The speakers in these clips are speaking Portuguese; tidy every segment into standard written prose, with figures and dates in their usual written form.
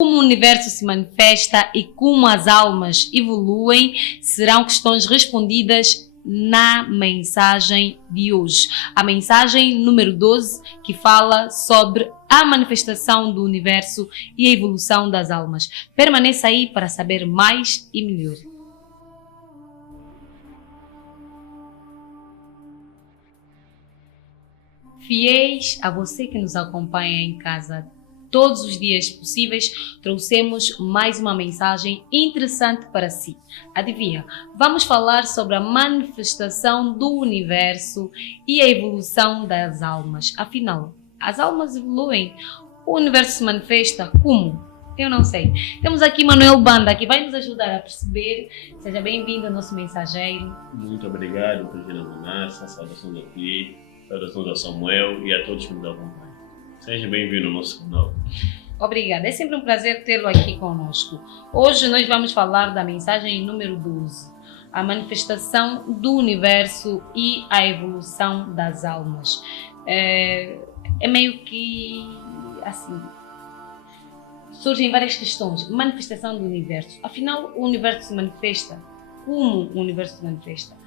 Como o universo se manifesta e como as almas evoluem serão questões respondidas na mensagem de hoje. A mensagem número 12, que fala sobre a manifestação do universo e a evolução das almas. Permaneça aí para saber mais e melhor. Fiéis a você que nos acompanha em casa todos os dias possíveis, trouxemos mais uma mensagem interessante para si. Adivinha? Vamos falar sobre a manifestação do universo e a evolução das almas. Afinal, as almas evoluem, o universo se manifesta como? Eu não sei. Temos aqui Manuel Banda, que vai nos ajudar a perceber. Seja bem-vindo, nosso mensageiro. Muito obrigado, Regina Manassa. Saudações a ti, saudações ao Samuel e a todos que nos acompanham. Seja bem-vindo ao nosso canal. Obrigada, é sempre um prazer tê-lo aqui conosco. Hoje nós vamos falar da mensagem número 12, a manifestação do universo e a evolução das almas. É meio que assim, surgem várias questões. Manifestação do universo, afinal o universo se manifesta? Como o universo se manifesta?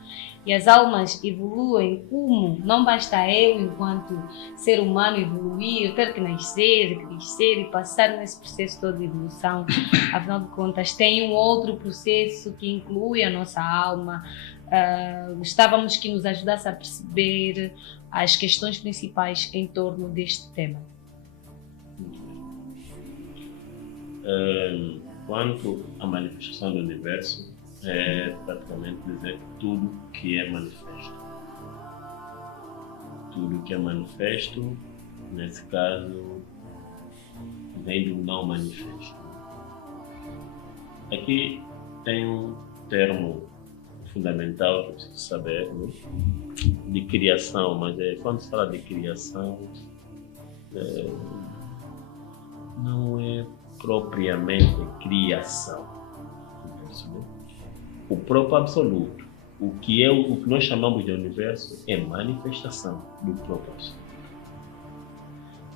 E as almas evoluem como? Não basta eu, enquanto ser humano, evoluir, ter que nascer, crescer e passar nesse processo todo de evolução. Afinal de contas, tem um outro processo que inclui a nossa alma. Gostávamos que nos ajudasse a perceber as questões principais em torno deste tema. Quanto à manifestação do universo, é praticamente dizer tudo que é manifesto. Tudo que é manifesto, nesse caso, vem do não manifesto. Aqui tem um termo fundamental que eu preciso saber, né? De criação, mas quando se fala de criação, não é propriamente criação. O próprio absoluto, o que nós chamamos de universo, é manifestação do próprio absoluto.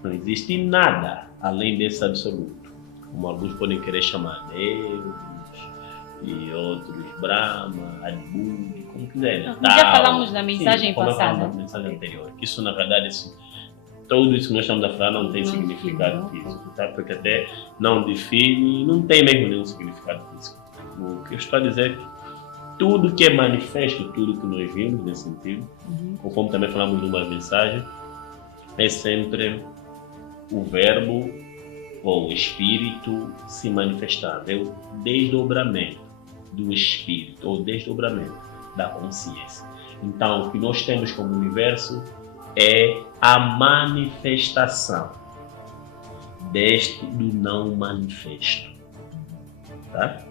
Não existe nada além desse absoluto, como alguns podem querer chamar Deus e outros Brahma, Adbud, como quiserem. Já falamos na mensagem passada. Falamos na mensagem anterior, que isso na verdade tudo isso que nós estamos a falar não tem significado físico, tá? Porque até não define, não tem mesmo nenhum significado físico. O que eu estou a dizer é que tudo que é manifesto, tudo que nós vimos nesse sentido, conforme também falamos numa mensagem, é sempre o verbo ou o espírito se manifestando, é o desdobramento do espírito ou desdobramento da consciência. Então, o que nós temos como universo é a manifestação do não manifesto, tá?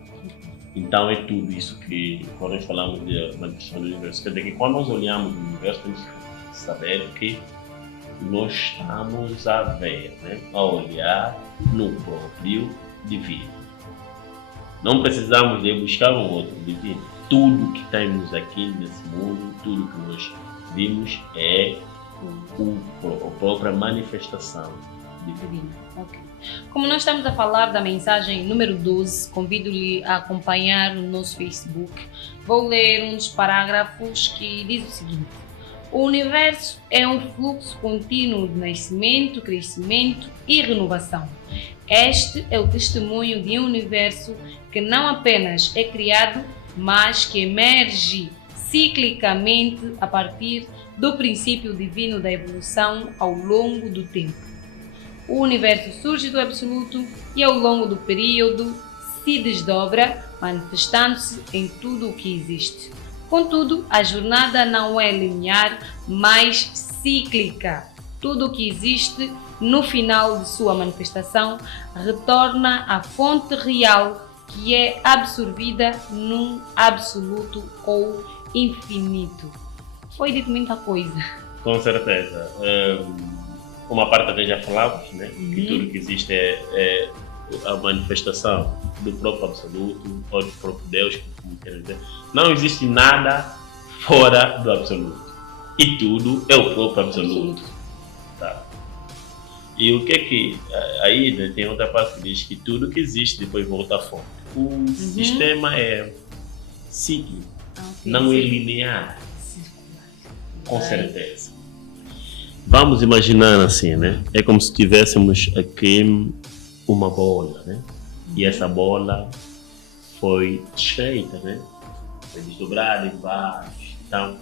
Então é tudo isso que, quando nós falamos de manifestação do universo, quer dizer que quando nós olhamos o universo, temos que saber que nós estamos a ver, né? A olhar no próprio divino. Não precisamos de buscar um outro divino. Tudo que temos aqui nesse mundo, tudo que nós vimos é a própria manifestação divina. Okay. Como nós estamos a falar da mensagem número 12, convido-lhe a acompanhar no nosso Facebook. Vou ler um dos parágrafos que diz o seguinte: o universo é um fluxo contínuo de nascimento, crescimento e renovação. Este é o testemunho de um universo que não apenas é criado, mas que emerge ciclicamente a partir do princípio divino da evolução ao longo do tempo. O universo surge do absoluto e ao longo do período se desdobra, manifestando-se em tudo o que existe. Contudo, a jornada não é linear, mas cíclica. Tudo o que existe, no final de sua manifestação, retorna à fonte real, que é absorvida num absoluto ou infinito. Foi dito muita coisa. Com certeza. Uma parte também já falamos, né? Que tudo que existe é a manifestação do próprio absoluto ou do próprio Deus, como quer dizer. Não existe nada fora do absoluto. E tudo é o próprio absoluto. Tá? E o que é que aí, né, tem outra parte que diz que tudo que existe depois volta à fonte. O sistema é cíclico, não é linear, com certeza. Vamos imaginar assim, né? É como se tivéssemos aqui uma bola, né? E essa bola foi desfeita, né? Foi desdobrada em vários. Então,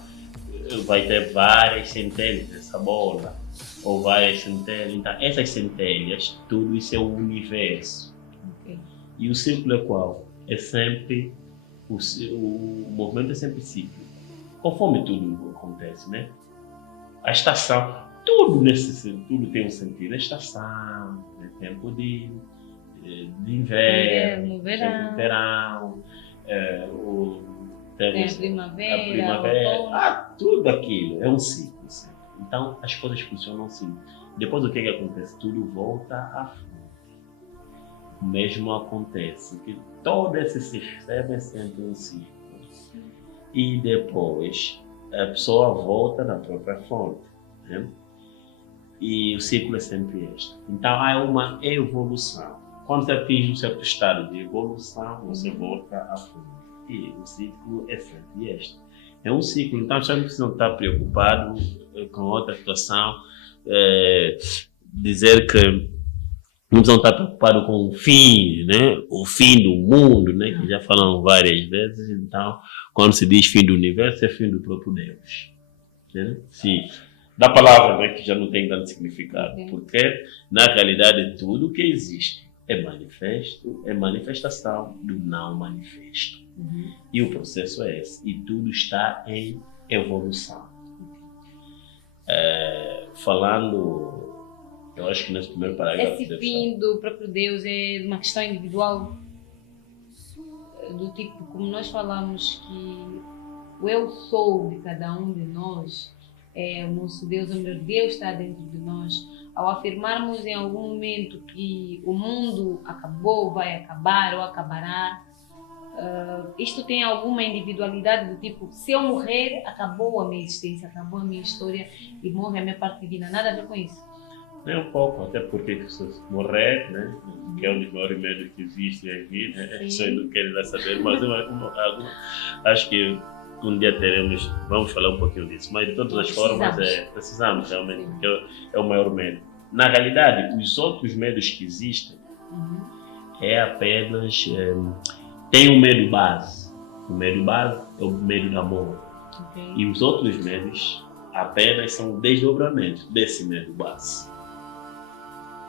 vai ter várias centelhas dessa bola, ou várias centelhas. Então, essas centelhas, tudo isso é o universo. E o círculo é qual? É sempre, o movimento é sempre cíclico. Conforme tudo acontece, né? A estação, tudo tem um sentido. A estação, é tempo de inverno, verão, tem a primavera, tudo aquilo é um ciclo. Então as coisas funcionam assim. Depois o que acontece? Tudo volta à fonte. O mesmo acontece, que todo esse sistema é sempre um ciclo. E depois a pessoa volta na própria fonte, né? E o ciclo é sempre este. Então há uma evolução. Quando você atinge um certo estado de evolução, você volta à fonte. E o ciclo é sempre este. É um ciclo, então você não precisa estar preocupado com outra situação, dizer que não precisam estar preocupados com o fim, né? O fim do mundo, né? Que já falam várias vezes. Então, quando se diz fim do universo, é fim do próprio Deus. Né? Sim. Da palavra, né? Que já não tem tanto significado. Porque, na realidade, tudo que existe é manifesto, é manifestação do não manifesto. E o processo é esse. E tudo está em evolução. Falando... Eu acho que nesse primeiro parágrafo... Esse fim do próprio Deus é uma questão individual, do tipo, como nós falamos que o eu sou de cada um de nós é o nosso Deus, o meu Deus está dentro de nós. Ao afirmarmos em algum momento que o mundo acabou, vai acabar ou acabará, isto tem alguma individualidade do tipo, se eu morrer, acabou a minha existência, acabou a minha história e morre a minha parte divina, nada a ver com isso. Nem um pouco, até porque se morrer, né, que é um dos maiores medos que existe aqui, né, as pessoas não querem lá saber, mas acho que um dia vamos falar um pouquinho disso, mas de todas as formas precisamos realmente, porque é o maior medo. Na realidade, os outros medos que existem é apenas, tem um medo base. O medo base é o medo do amor. E os outros medos apenas são desdobramentos desse medo base.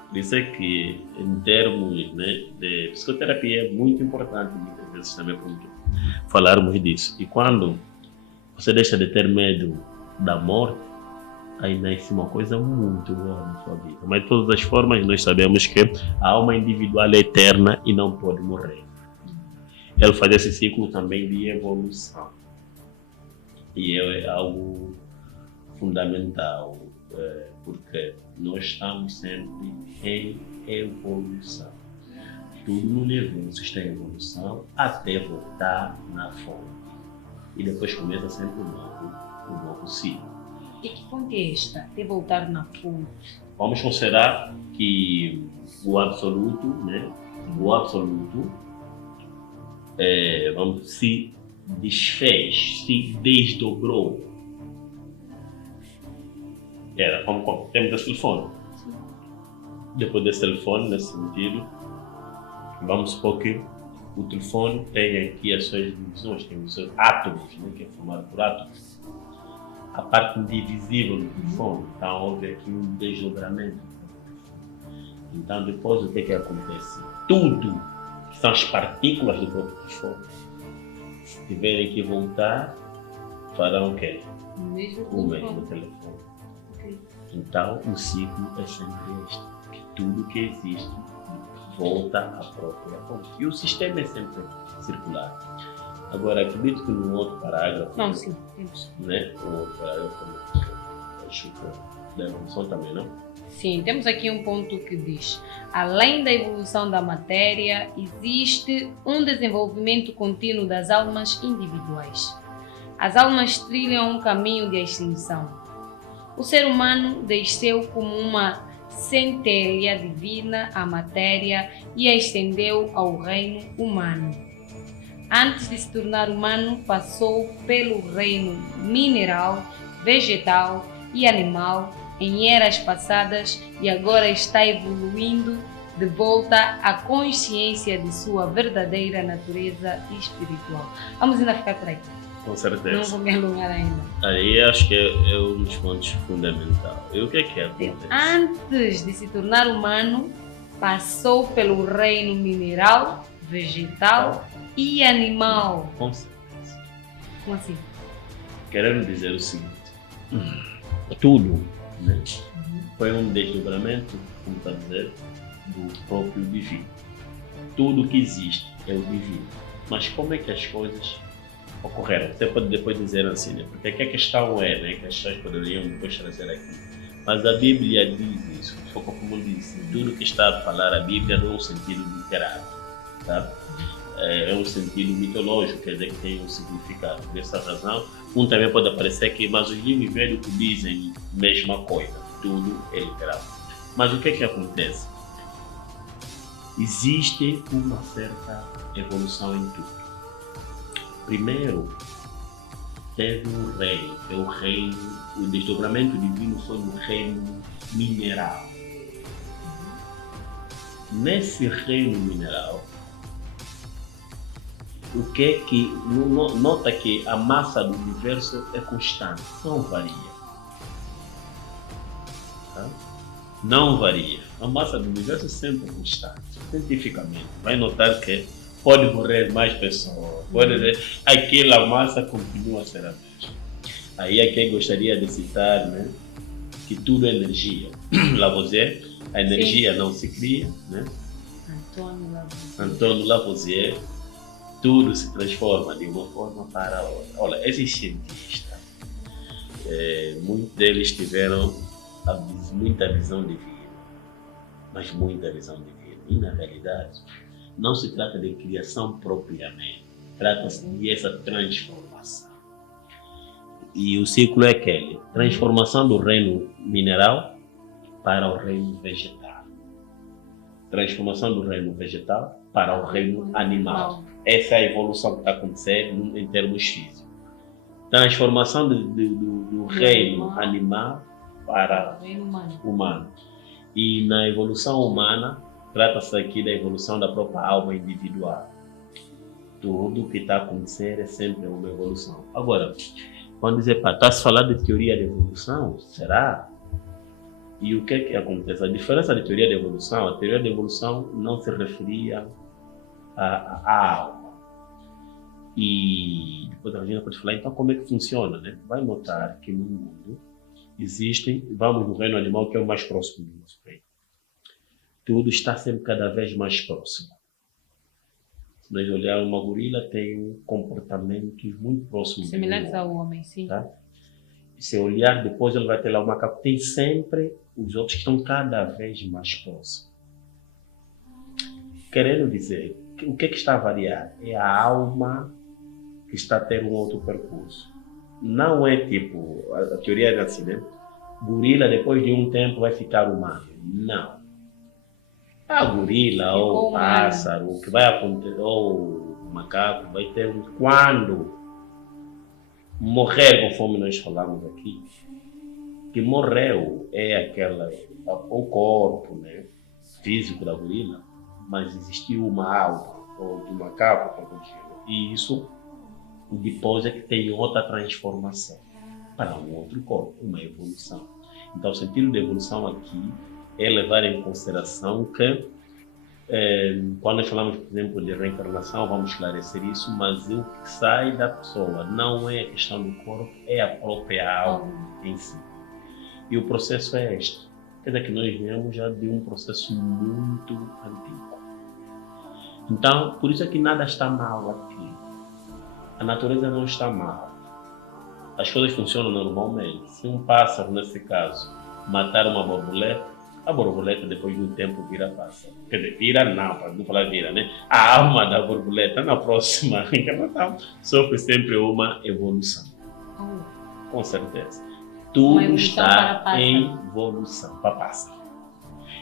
Por isso é que, em termos, né, de psicoterapia, é muito importante, muitas vezes também, falarmos disso. E quando você deixa de ter medo da morte, aí nasce uma coisa muito boa na sua vida. Mas de todas as formas, nós sabemos que a alma individual é eterna e não pode morrer. Ele faz esse ciclo também de evolução. E é algo fundamental, porque nós estamos sempre em evolução. Tudo no universo está em evolução até voltar na fonte. E depois começa sempre um novo ciclo. E que fonte é esta? Até voltar na fonte? Vamos considerar que o absoluto, né? O absoluto se desfez, se desdobrou. Era como temos esse telefone. Depois desse telefone, nesse sentido, vamos supor que o telefone tem aqui as suas divisões, tem os seus átomos, né, que é formado por átomos. A parte indivisível do telefone, então houve aqui um desdobramento. Então depois o que é que acontece? Tudo que são as partículas do próprio telefone, se tiverem que voltar, farão o quê? O mesmo telefone. Então o ciclo é sempre este, que tudo que existe volta à própria fonte. E o sistema é sempre circular. Agora, acredito que no outro parágrafo... Não, sim, temos. Né? O outro parágrafo, acho que da evolução também, não? Sim, temos aqui um ponto que diz: além da evolução da matéria, existe um desenvolvimento contínuo das almas individuais. As almas trilham um caminho de extinção. O ser humano desceu como uma centelha divina à matéria e a estendeu ao reino humano. Antes de se tornar humano, passou pelo reino mineral, vegetal e animal em eras passadas e agora está evoluindo de volta à consciência de sua verdadeira natureza espiritual. Vamos ainda ficar por aí. Com certeza. Não vou me alongar ainda. Aí acho que é um dos pontos fundamentais. E o que acontece? Antes de se tornar humano, passou pelo reino mineral, vegetal e animal. Com certeza. Como assim? Querendo dizer o seguinte: tudo, né, foi um desdobramento, como está a dizer, do próprio divino. Tudo que existe é o divino. Mas como é que as coisas ocorreram? Você pode depois dizer assim, né? Porque aqui a questão é, né, que as pessoas poderiam depois trazer aqui. Mas a Bíblia diz isso, só como disse, tudo que está a falar a Bíblia não é um sentido literário, tá? É um sentido mitológico, quer dizer que tem um significado. Por essa razão, também pode aparecer aqui, mas os livros velhos dizem a mesma coisa, tudo é literal. Mas o que é que acontece? Existe uma certa evolução em tudo. Primeiro, teve um reino, é o reino, o desdobramento divino foi no reino mineral. Nesse reino mineral, o que é que, nota que a massa do universo é constante, não varia. Tá? Não varia. A massa do universo é sempre constante, cientificamente. Vai notar que pode morrer mais pessoas, aquela massa continua a ser a mesma. Aí é que eu gostaria de citar, né, que tudo é energia. Lavoisier, a energia não se cria, né? Antônio Lavoisier, tudo se transforma de uma forma para a outra. Olha, esses cientistas, muitos deles tiveram muita visão divina, mas muita visão divina. E na realidade, não se trata de criação propriamente, trata-se de essa transformação. E o ciclo é aquele: transformação do reino mineral para o reino vegetal. Transformação do reino vegetal para o reino animal. Essa é a evolução que está acontecendo em termos físicos. Transformação do reino animal para o reino humano. E na evolução humana, trata-se aqui da evolução da própria alma individual. Tudo o que está acontecendo é sempre uma evolução. Agora, quando dizer, está se falando de teoria de evolução, será? E o que é que acontece? A diferença de teoria de evolução, a teoria de evolução não se referia à alma. E depois a Regina pode falar, então como é que funciona, né? Vai notar que no mundo existem, vamos no reino animal que é o mais próximo do nosso reino. Tudo está sempre cada vez mais próximo. Se nós olharmos uma gorila, tem comportamentos muito próximos. Semelhantes ao homem, sim. Tá? Se olhar depois, ele vai ter lá o macaco. Tem sempre os outros que estão cada vez mais próximos. Querendo dizer, o que é que está a variar? É a alma que está a ter um outro percurso. Não é tipo, a teoria é assim, né? Gorila depois de um tempo vai ficar humano. Não. A gorila ou o pássaro, o que vai acontecer, ou o macaco, vai ter quando morrer, conforme nós falamos aqui, que morreu é o corpo, né, físico da gorila, mas existiu uma alma, ou do macaco, e isso depois é que tem outra transformação para um outro corpo, uma evolução. Então o sentido da evolução aqui é levar em consideração que quando nós falamos, por exemplo, de reencarnação, vamos esclarecer isso, mas o que sai da pessoa não é a questão do corpo, é a própria alma em si. E o processo é este. Quer dizer que nós viemos já de um processo muito antigo. Então, por isso é que nada está mal aqui. A natureza não está mal. As coisas funcionam normalmente. Se um pássaro, nesse caso, matar uma borboleta, a borboleta depois de um tempo vira pássaro. Quer dizer, vira não, para não falar vira, né? A alma da borboleta na próxima reencarnação sofre sempre uma evolução. Com certeza. Tudo está em evolução para pássaro.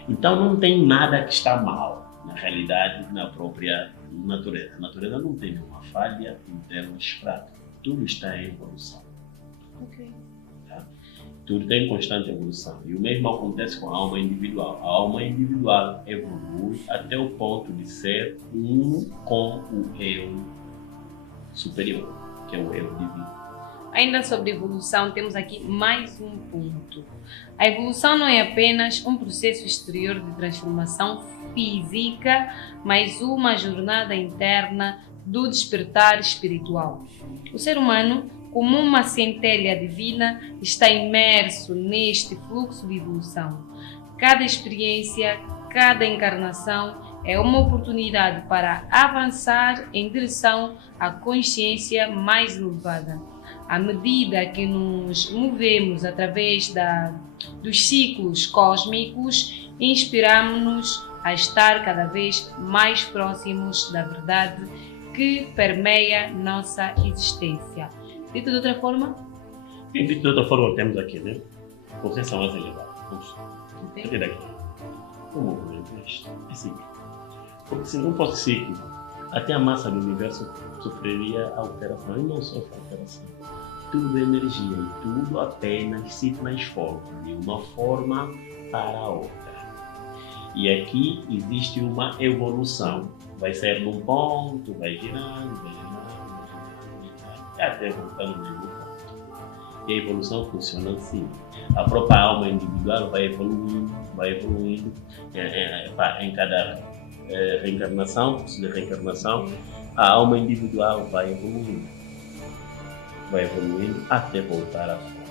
Então não tem nada que está mal, na realidade, na própria natureza. A natureza não tem nenhuma falha em termos práticos. Tudo está em evolução. Ok. Tá? Tudo tem constante evolução. E o mesmo acontece com a alma individual. A alma individual evolui até o ponto de ser um com o eu superior, que é o eu divino. Ainda sobre evolução, temos aqui mais um ponto. A evolução não é apenas um processo exterior de transformação física, mas uma jornada interna do despertar espiritual. O ser humano, como uma centelha divina, está imerso neste fluxo de evolução. Cada experiência, cada encarnação é uma oportunidade para avançar em direção à consciência mais elevada. À medida que nos movemos através dos ciclos cósmicos, inspiramos-nos a estar cada vez mais próximos da verdade que permeia nossa existência. Dito de outra forma? E de outra forma temos aqui, né? Consciência mais elevada. Vamos Okay. daqui. O movimento é cíclico. Porque se não fosse cíclico, até a massa do universo sofreria alteração. E não sofre alteração. Tudo é energia e tudo apenas se transforma de uma forma para a outra. E aqui existe uma evolução. Vai sair num ponto, vai girando, até voltar no mesmo ponto. E a evolução funciona assim. A própria alma individual vai evoluindo em cada reencarnação, processo de reencarnação, a alma individual vai evoluindo até voltar à forma.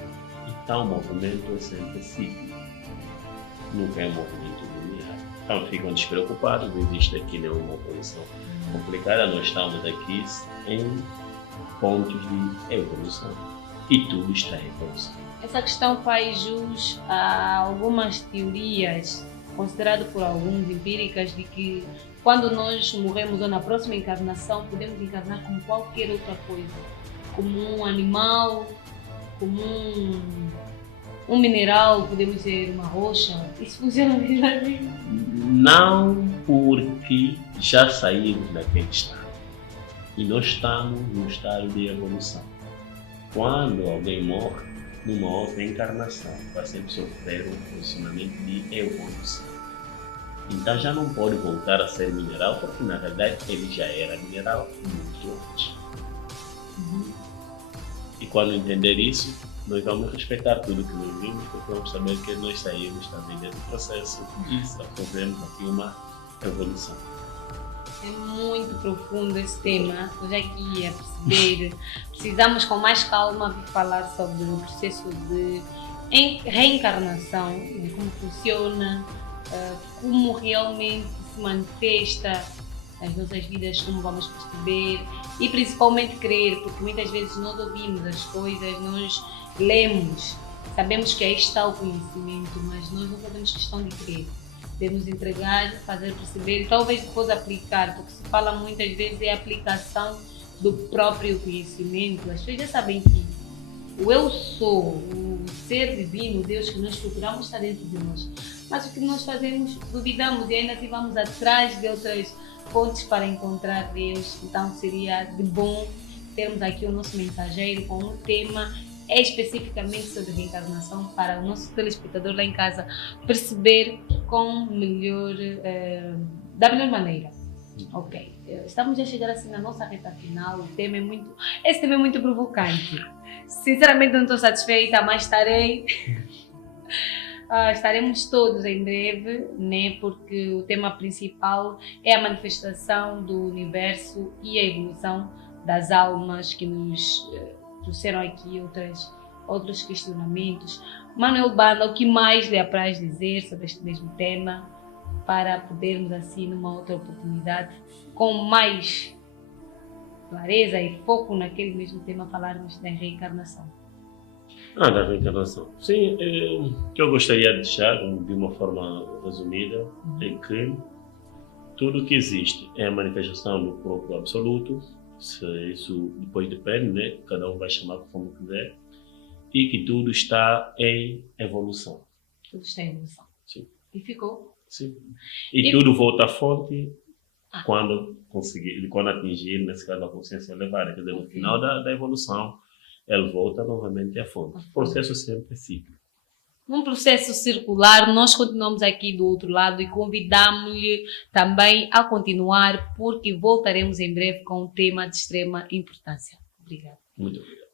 Então o movimento é sempre cíclico, nunca é um movimento linear. Então ficam despreocupados, não existe aqui nenhuma posição complicada, nós estamos aqui em pontos de evolução e tudo está em evolução. Essa questão faz jus a algumas teorias, consideradas por alguns empíricas, de que quando nós morremos ou na próxima encarnação, podemos encarnar como qualquer outra coisa, como um animal, como um mineral, podemos ser uma rocha. Isso funciona mesmo assim? Não, porque já saímos daquele estado e nós estamos no estado de evolução. Quando alguém morre, numa outra encarnação, vai sempre sofrer um posicionamento de evolução. Então já não pode voltar a ser mineral, porque na verdade ele já era mineral muito antes. E quando entender isso, nós vamos respeitar tudo que nós vimos, porque vamos saber que nós saímos também desse processo e sofremos aqui uma evolução. É muito profundo esse tema, eu já aqui a perceber. Precisamos com mais calma vir falar sobre o processo de reencarnação, de como funciona, como realmente se manifesta nas nossas vidas, como vamos perceber e principalmente crer, porque muitas vezes nós ouvimos as coisas, nós lemos, sabemos que aí está o conhecimento, mas nós não fazemos questão de crer. Devemos entregar, fazer perceber e talvez depois aplicar, porque se fala muitas vezes é a aplicação do próprio conhecimento. As pessoas já sabem que o eu sou, o ser divino, o Deus que nós procuramos está dentro de nós. Mas o que nós fazemos, duvidamos e ainda assim vamos atrás de outras fontes para encontrar Deus. Então seria de bom termos aqui o nosso mensageiro com um tema especificamente sobre reencarnação para o nosso telespectador lá em casa perceber da melhor maneira. Ok, estamos a chegar assim na nossa reta final. Esse tema é muito provocante. Sinceramente não estou satisfeita, mas estaremos todos em breve, né? Porque o tema principal é a manifestação do universo e a evolução das almas que nos trouxeram aqui outros questionamentos. Manuel Banda, o que mais lhe apraz dizer sobre este mesmo tema, para podermos assim, numa outra oportunidade, com mais clareza e foco naquele mesmo tema, falarmos da reencarnação? Da reencarnação. Sim, o que eu gostaria de deixar, de uma forma resumida, é que tudo que existe é a manifestação do próprio absoluto. Isso depois depende, né? Cada um vai chamar como quiser. E que tudo está em evolução. Tudo está em evolução. Sim. E ficou? Sim. E tudo volta à fonte quando conseguir, quando atingir, nesse caso, a consciência elevada. Quer dizer, no final da evolução, ele volta novamente à fonte. O processo sempre é cíclico. Num processo circular, nós continuamos aqui do outro lado e convidamos-lhe também a continuar, porque voltaremos em breve com um tema de extrema importância. Obrigada. Muito obrigado.